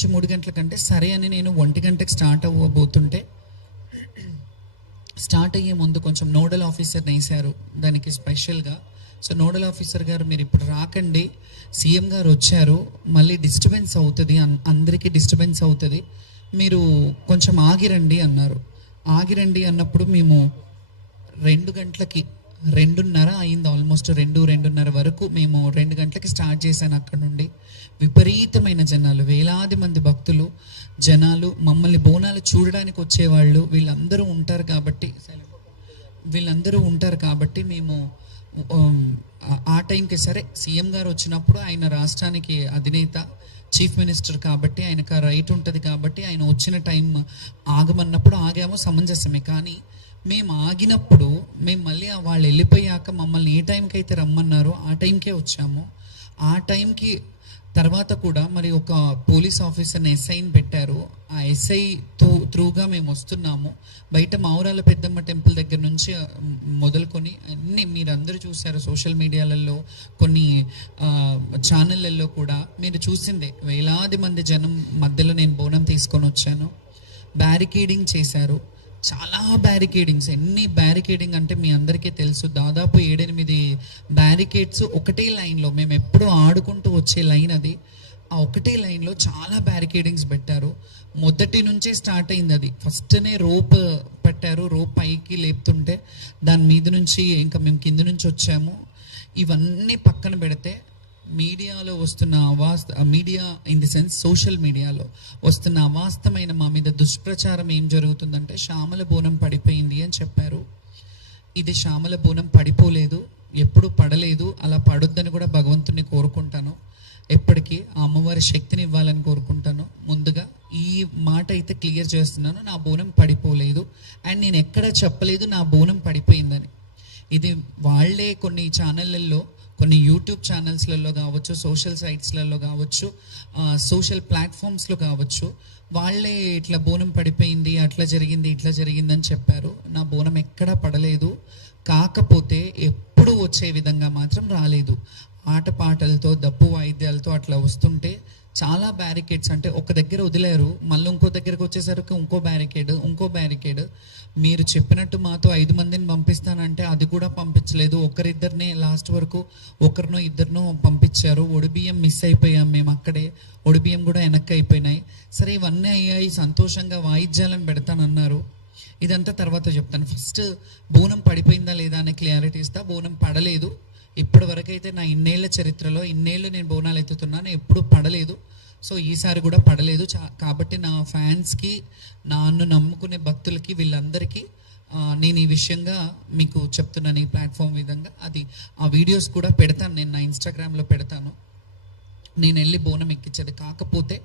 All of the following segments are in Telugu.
నుంచి 3 గంటల కంటే సరే అని నేను 1 గంటకి స్టార్ట్ అవ్వబోతుంటే స్టార్ట్ అయ్యే ముందు కొంచెం నోడల్ ఆఫీసర్ని వేశారు దానికి స్పెషల్గా. సో నోడల్ ఆఫీసర్ గారు మీరు ఇప్పుడు రాకండి, సీఎం గారు వచ్చారు, మళ్ళీ డిస్టర్బెన్స్ అవుతుంది, అందరికీ డిస్టర్బెన్స్ అవుతుంది, మీరు కొంచెం ఆగిరండి అన్నారు. ఆగిరండి అన్నప్పుడు మేము 2 గంటలకి 2:30 అయింది, ఆల్మోస్ట్ 2:30 వరకు మేము 2 గంటలకి స్టార్ట్ చేశాను. అక్కడ నుండి విపరీతమైన జనాలు, వేలాది మంది భక్తులు జనాలు మమ్మల్ని బోనాలు చూడడానికి వచ్చేవాళ్ళు వీళ్ళందరూ ఉంటారు కాబట్టి మేము ఆ టైంకి సరే సీఎం గారు వచ్చినప్పుడు ఆయన రాష్ట్రానికి అధినేత చీఫ్ మినిస్టర్ కాబట్టి ఆయనకు ఆ రైట్ ఉంటుంది కాబట్టి ఆయన వచ్చిన టైం ఆగమన్నప్పుడు ఆగాము, సమంజసమే. కానీ మేము ఆగినప్పుడు మేము మళ్ళీ వాళ్ళు వెళ్ళిపోయాక మమ్మల్ని ఏ టైంకి అయితే రమ్మన్నారో ఆ టైంకే వచ్చాము. ఆ టైంకి తర్వాత కూడా మరి ఒక పోలీస్ ఆఫీసర్ని ఎస్ఐని పెట్టారు. ఆ ఎస్ఐ త్రూగా మేము వస్తున్నాము. బయట మావురాల పెద్దమ్మ టెంపుల్ దగ్గర నుంచి మొదలుకొని అన్నీ మీరందరూ చూశారు సోషల్ మీడియాలలో, కొన్ని ఛానళ్ళల్లో కూడా మీరు చూసిందే. వేలాది మంది జనం మధ్యలో నేను బోనం తీసుకొని వచ్చాను. బ్యారికేడింగ్ చేశారు, చాలా బ్యారికేడింగ్స్. ఎన్ని బ్యారికేడింగ్ అంటే మీ అందరికీ తెలుసు, దాదాపు 7-8 బ్యారికేడ్స్ ఒకటే లైన్లో. మేము ఎప్పుడూ ఆడుకుంటూ వచ్చే లైన్ అది. ఆ ఒకటే లైన్లో చాలా బ్యారికేడింగ్స్ పెట్టారు. మొదటి నుంచే స్టార్ట్ అయింది అది. ఫస్ట్నే రోప్ పెట్టారు, రోప్ పైకి లేపుతుంటే దాని మీద నుంచి ఇంకా మేము కింద నుంచి వచ్చాము. ఇవన్నీ పక్కన పెడితే మీడియాలో వస్తున్న media in the sense social మీడియాలో వస్తున్న అవాస్తవమైన మా మీద దుష్ప్రచారం ఏం జరుగుతుందంటే శ్యామల బోనం పడిపోయింది అని చెప్పారు. ఇది శ్యామల బోనం పడిపోలేదు, ఎప్పుడు పడలేదు, అలా పడొద్దని కూడా భగవంతుని కోరుకుంటాను. ఎప్పటికీ ఆ అమ్మవారి శక్తిని ఇవ్వాలని కోరుకుంటాను. ముందుగా ఈ మాట అయితే క్లియర్ చేస్తున్నాను, నా బోనం పడిపోలేదు అండ్ నేను ఎక్కడ చెప్పలేదు నా బోనం పడిపోయిందని. ఇది వాళ్ళే కొన్ని ఛానళ్ళల్లో, కొన్ని యూట్యూబ్ ఛానల్స్లలో కావచ్చు, సోషల్ సైట్స్లలో కావచ్చు, సోషల్ ప్లాట్ఫామ్స్లో కావచ్చు, వాళ్ళే ఇట్లా బోనం పడిపోయింది, అట్లా జరిగింది, ఇట్లా జరిగిందని చెప్పారు. నా బోనం ఎక్కడా పడలేదు. కాకపోతే ఎప్పుడు వచ్చే విధంగా మాత్రం రాలేదు. ఆటపాటలతో దప్పు వాయిద్యాలతో అట్లా వస్తుంటే చాలా బ్యారికేడ్స్, అంటే ఒక దగ్గర వదిలేరు, మళ్ళీ ఇంకో దగ్గరకు వచ్చేసరికి ఇంకో బ్యారికేడ్. మీరు చెప్పినట్టు మాతో 5 మందిని పంపిస్తానంటే అది కూడా పంపించలేదు. ఒకరిద్దరినే లాస్ట్ వరకు, ఒకరినో ఇద్దరినో పంపించారు. ఒడిబియ్యం మిస్ అయిపోయాం మేము అక్కడే, ఒడిబియ్యం కూడా వెనక్కి అయిపోయినాయి. సరే ఇవన్నీ అయ్యాయి, సంతోషంగా వాయిద్యాలను పెడతానన్నారు. ఇదంతా తర్వాత చెప్తాను. ఫస్ట్ బోనం పడిపోయిందా లేదా అనే క్లారిటీ ఇస్తా. బోనం పడలేదు. ఇప్పటి వరకు అయితే నా ఇన్నేళ్ల చరిత్రలో, ఇన్నేళ్ళు నేను బోనాలు ఎత్తుతున్నాను, ఎప్పుడు పడలేదు. సో ఈసారి కూడా పడలేదు. కాబట్టి నా ఫ్యాన్స్కి, నన్ను నమ్ముకునే భక్తులకి, వీళ్ళందరికీ నేను ఈ విషయంగా మీకు చెప్తున్నాను ఈ ప్లాట్ఫామ్ విధంగా. అది ఆ వీడియోస్ కూడా పెడతాను, నేను నా ఇన్స్టాగ్రామ్లో పెడతాను. నేను వెళ్ళి బోనం ఎక్కించేది. కాకపోతే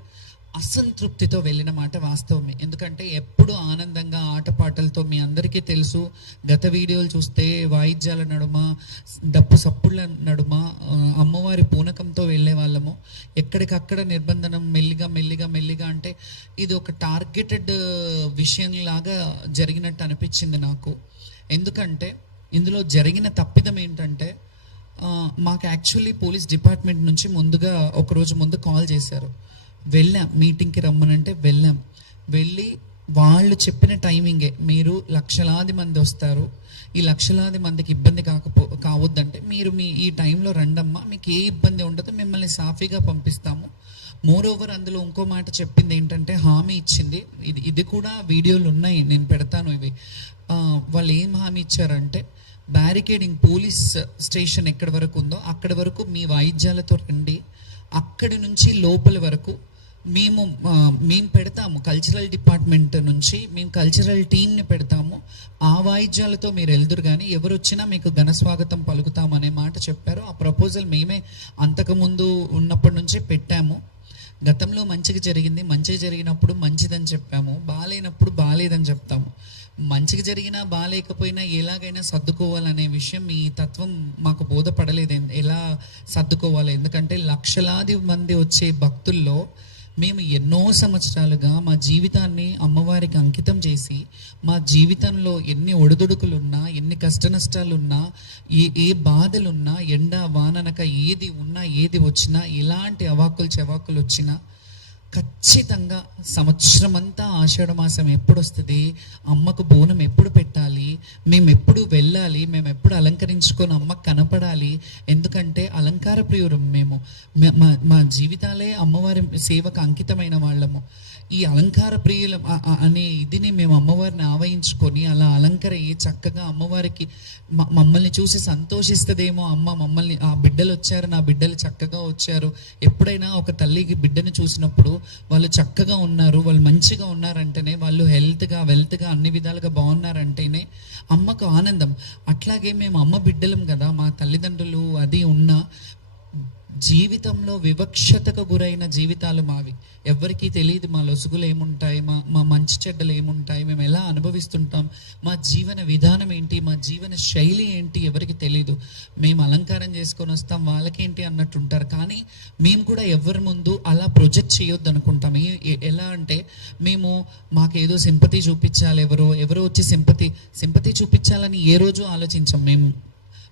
అసంతృప్తితో వెళ్ళిన మాట వాస్తవమే. ఎందుకంటే ఎప్పుడు ఆనందంగా ఆటపాటలతో, మీ అందరికీ తెలుసు, గత వీడియోలు చూస్తే వాయిద్యాల నడుమ, డప్పు సప్పుళ్ళ నడుమ అమ్మవారి పూనకంతో వెళ్ళే వాళ్ళము. ఎక్కడికక్కడ నిర్బంధనం మెల్లిగా అంటే ఇది ఒక టార్గెటెడ్ విషయంలాగా జరిగినట్టు అనిపించింది నాకు. ఎందుకంటే ఇందులో జరిగిన తప్పిదం ఏంటంటే మాకు యాక్చువల్లీ పోలీస్ డిపార్ట్మెంట్ నుంచి ముందుగా ఒకరోజు ముందు కాల్ చేశారు. వెళ్ళాం, మీటింగ్కి రమ్మనంటే వెళ్ళి వాళ్ళు చెప్పిన టైమింగే, మీరు లక్షలాది మంది వస్తారు, ఈ లక్షలాది మందికి ఇబ్బంది కావద్దంటే మీరు ఈ టైంలో రండమ్మా, మీకు ఏ ఇబ్బంది ఉండదు, మిమ్మల్ని సాఫీగా పంపిస్తాము. మోరోవర్ అందులో ఇంకో మాట చెప్పింది ఏంటంటే, హామీ ఇచ్చింది, ఇది కూడా వీడియోలు ఉన్నాయి, నేను పెడతాను ఇవి. వాళ్ళు ఏం హామీ ఇచ్చారంటే, బ్యారికేడింగ్ పోలీస్ స్టేషన్ ఎక్కడి వరకు ఉందో అక్కడి వరకు మీ వాయిద్యాలతో రండి, అక్కడి నుంచి లోపల వరకు మేము పెడతాము. కల్చరల్ డిపార్ట్మెంట్ నుంచి మేము కల్చరల్ టీమ్ని పెడతాము, ఆ వాయిద్యాలతో మీరు వెళ్దురు కానీ ఎవరు వచ్చినా మీకు ఘన స్వాగతం పలుకుతామనే మాట చెప్పారు. ఆ ప్రపోజల్ మేమే అంతకుముందు ఉన్నప్పటి నుంచే పెట్టాము. గతంలో మంచిగా జరిగినప్పుడు మంచిదని చెప్పాము, బాగాలేనప్పుడు బాగాలేదని చెప్తాము. మంచిగా జరిగినా బాగాలేకపోయినా ఎలాగైనా సర్దుకోవాలనే విషయం మీ తత్వం మాకు బోధపడలేదు, ఎలా సర్దుకోవాలి. ఎందుకంటే లక్షలాది మంది వచ్చే భక్తుల్లో మేము ఎన్నో సంవత్సరాలుగా మా జీవితాన్ని అమ్మవారికి అంకితం చేసి, మా జీవితంలో ఎన్ని ఒడిదుడుకులున్నా, ఎన్ని కష్ట నష్టాలున్నా, ఏ బాధలున్నా, ఎండ వాననక ఏది ఉన్నా, ఏది వచ్చినా, ఎలాంటి అవాక్కులు చెవాకులు వచ్చినా ఖచ్చితంగా సంవత్సరం అంతా ఆషాఢ మాసం ఎప్పుడు వస్తుంది, అమ్మకు బోనం ఎప్పుడు పెట్టాలి, మేము ఎప్పుడు వెళ్ళాలి, మేము ఎప్పుడు అలంకరించుకొని అమ్మకు కనపడాలి. ఎందుకంటే అలంకార ప్రియురం మేము. మా జీవితాలే అమ్మవారి సేవకు అంకితమైన వాళ్ళము. ఈ అలంకార ప్రియుల అనే ఇదిని మేము అమ్మవారిని ఆవహించుకొని అలా అలంకరయ్యి చక్కగా అమ్మవారికి మమ్మల్ని చూసి సంతోషిస్తుందేమో, అమ్మ మమ్మల్ని ఆ బిడ్డలు వచ్చారు, నా బిడ్డలు చక్కగా వచ్చారు. ఎప్పుడైనా ఒక తల్లికి బిడ్డను చూసినప్పుడు వాళ్ళు చక్కగా ఉన్నారు, వాళ్ళు మంచిగా ఉన్నారంటేనే, వాళ్ళు హెల్త్గా వెల్త్గా అన్ని విధాలుగా బాగున్నారంటేనే అమ్మకు ఆనందం. అట్లాగే మేము అమ్మ బిడ్డలం కదా, మా తల్లిదండ్రులు అది ఉన్న జీవితంలో వివక్షతకు గురైన జీవితాలు మావి. ఎవరికీ తెలియదు మా లొసుగులు ఏముంటాయి, మా మంచి చెడ్డలు ఏముంటాయి, మేము ఎలా అనుభవిస్తుంటాం, మా జీవన విధానం ఏంటి, మా జీవన శైలి ఏంటి ఎవరికి తెలియదు. మేము అలంకారం చేసుకొని వస్తాం, వాళ్ళకేంటి అన్నట్టు ఉంటారు. కానీ మేము కూడా ఎవరి ముందు అలా ప్రొజెక్ట్ చేయొద్దు అనుకుంటాం. ఎలా అంటే మేము మాకేదో సింపతి చూపించాలి, ఎవరో వచ్చి సింపతి చూపించాలని ఏ రోజు ఆలోచించాం.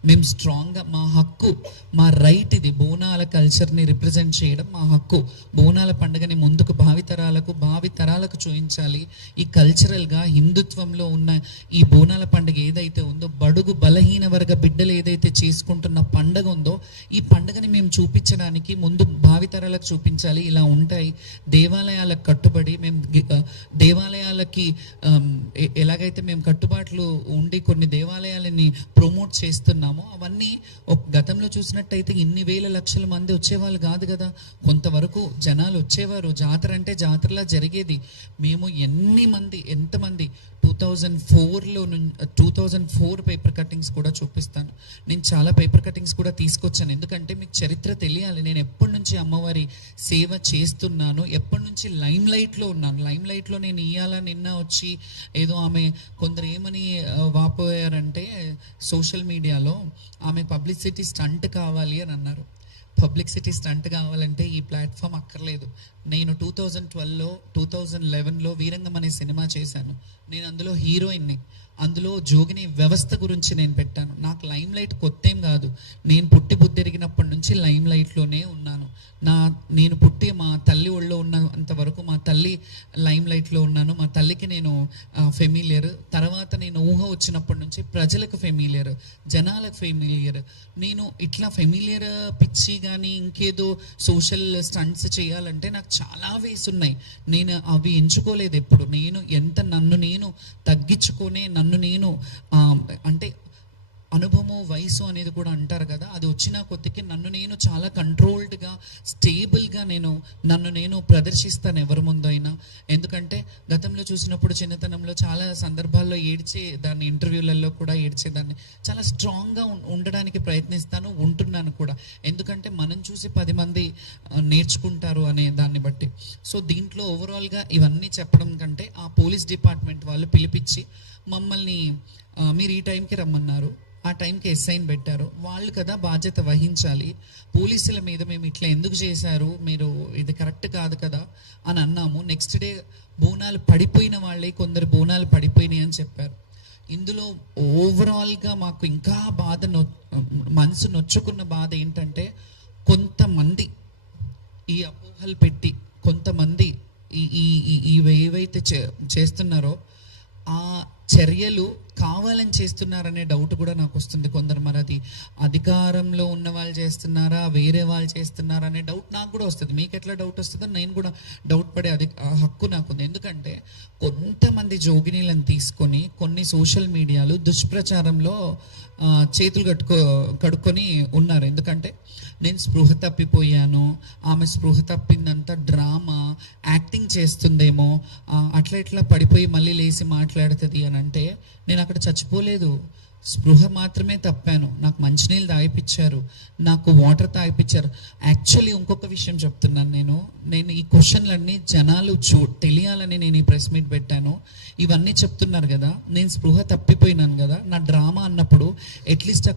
మేము స్ట్రాంగ్గా మా హక్కు, మా రైట్ ఇది. బోనాల కల్చర్ని రిప్రజెంట్ చేయడం మా హక్కు. బోనాల పండుగని ముందుకు భావితరాలకు చూపించాలి. ఈ కల్చరల్గా హిందుత్వంలో ఉన్న ఈ బోనాల పండుగ ఏదైతే ఉందో, బడుగు బలహీన వర్గ బిడ్డలు ఏదైతే చేసుకుంటున్న పండుగ ఉందో, ఈ పండుగని మేము చూపించడానికి ముందు భావితరాలకు చూపించాలి. ఇలా ఉంటాయి దేవాలయాలకు కట్టుబడి, మేము దేవాలయాలకి ఎలాగైతే మేము కట్టుబాట్లు ఉండి కొన్ని దేవాలయాలని ప్రమోట్ చేస్తున్నాము, అవన్నీ గతంలో చూసినట్టయితే ఇన్ని వేల లక్షల మంది వచ్చేవాళ్ళు కాదు కదా. కొంతవరకు జనాలు వచ్చేవారు. జాతర అంటే జాతరలా జరిగేది. మేము ఎంతమంది 2004 పేపర్ కటింగ్స్ కూడా చూపిస్తాను. నేను చాలా పేపర్ కటింగ్స్ కూడా తీసుకొచ్చాను. ఎందుకంటే మీకు చరిత్ర తెలియాలి. నేను ఎప్పటి నుంచి అమ్మవారి సేవ చేస్తున్నాను, ఎప్పటి నుంచి లైమ్ లైట్లో ఉన్నాను. లైమ్ లైట్లో నేను నిన్న వచ్చి ఏదో ఆమె కొందరు ఏమని వాపోయారంటే సోషల్ మీడియాలో, ఆమె పబ్లిసిటీ స్టంట్ కావాలి అని అన్నారు. పబ్లిసిటీ స్టంట్ కావాలంటే ఈ ప్లాట్ఫామ్ అక్కర్లేదు. నేను 2011లో వీరంగం అనే సినిమా చేశాను. నేను అందులో హీరోయిన్ని. అందులో జోగిని వ్యవస్థ గురించి నేను పెట్టాను. నాకు లైమ్ లైట్ కొత్త ఏం కాదు. నేను పుట్టి బుద్ధిరిగినప్పటి నుంచి లైమ్ లైట్లోనే ఉన్నాను. నేను పుట్టి మా తల్లి ఒళ్ళో ఉన్నంత వరకు మా తల్లి లైమ్ లైట్లో ఉన్నాను. మా తల్లికి నేను ఫెమిలియర్. తర్వాత నేను ఊహ వచ్చినప్పటి నుంచి ప్రజలకు ఫెమిలియర్, జనాలకు ఫెమిలియర్. నేను ఇట్లా ఫెమిలియర్ పిచ్చి కానీ ఇంకేదో సోషల్ స్టంట్స్ చేయాలంటే నాకు చాలా వేస్ ఉన్నాయి. నేను అవి ఎంచుకోలేదు ఎప్పుడు. నన్ను నేను తగ్గించుకొని నన్ను నేను అంటే అనుభవము వయసు అనేది కూడా అంటారు కదా, అది వచ్చిన కొద్దికి నన్ను నేను చాలా కంట్రోల్డ్గా స్టేబుల్గా నన్ను నేను ప్రదర్శిస్తాను ఎవరి ముందు అయినా. ఎందుకంటే గతంలో చూసినప్పుడు చిన్నతనంలో చాలా సందర్భాల్లో ఏడ్చేదాన్ని, ఇంటర్వ్యూలలో కూడా ఏడ్చేదాన్ని. చాలా స్ట్రాంగ్గా ఉండడానికి ప్రయత్నిస్తాను, ఉంటున్నాను కూడా. ఎందుకంటే మనం చూసి 10 మంది నేర్చుకుంటారు అనే దాన్ని బట్టి. సో దీంట్లో ఓవరాల్గా ఇవన్నీ చెప్పడం కంటే ఆ పోలీస్ డిపార్ట్మెంట్ వాళ్ళు పిలిపించి మమ్మల్ని మీరు ఈ టైంకి రమ్మన్నారు, ఆ టైంకి ఎస్ఐని పెట్టారు, వాళ్ళు కదా బాధ్యత వహించాలి. పోలీసుల మీద మేము ఇట్లా ఎందుకు చేశారు, మీరు ఇది కరెక్ట్ కాదు కదా అని అన్నాము. నెక్స్ట్ డే బోనాలు పడిపోయిన వాళ్ళే కొందరు బోనాలు పడిపోయినాయి అని చెప్పారు. ఇందులో ఓవరాల్గా మాకు ఇంకా మనసు నొచ్చుకున్న బాధ ఏంటంటే, కొంతమంది ఈ అపోహలు పెట్టి కొంతమంది ఏవైతే చేస్తున్నారో ఆ చర్యలు కావాలని చేస్తున్నారనే డౌట్ కూడా నాకు వస్తుంది. కొందరు మరి అది అధికారంలో ఉన్న వాళ్ళు చేస్తున్నారా, వేరే వాళ్ళు చేస్తున్నారా అనే డౌట్ నాకు కూడా వస్తుంది. మీకు ఎట్లా డౌట్ వస్తుందో నేను కూడా డౌట్ పడే హక్కు నాకుంది. ఎందుకంటే కొంతమంది జోగినీలను తీసుకొని కొన్ని సోషల్ మీడియాలు దుష్ప్రచారంలో చేతులు కడుక్కొని ఉన్నారు. ఎందుకంటే నేను స్పృహ తప్పిపోయాను, ఆమె స్పృహ తప్పిందంతా డ్రామా, యాక్టింగ్ చేస్తుందేమో, అట్లా ఇట్లా పడిపోయి మళ్ళీ లేచి మాట్లాడుతుంది అని అంటే, నేను అక్కడ చచ్చిపోలేదు, స్పృహ మాత్రమే తప్పాను. నాకు మంచినీళ్ళు తాగిపించారు, నాకు వాటర్ తాగిపించారు. యాక్చువల్లీ ఇంకొక విషయం చెప్తున్నాను. నేను ఈ క్వశ్చన్లన్నీ జనాలు తెలియాలని నేను ఈ ప్రెస్ మీట్ పెట్టాను. ఇవన్నీ చెప్తున్నారు కదా, నేను స్పృహ తప్పిపోయినాను కదా, నా డ్రామా అన్నప్పుడు అట్లీస్ట్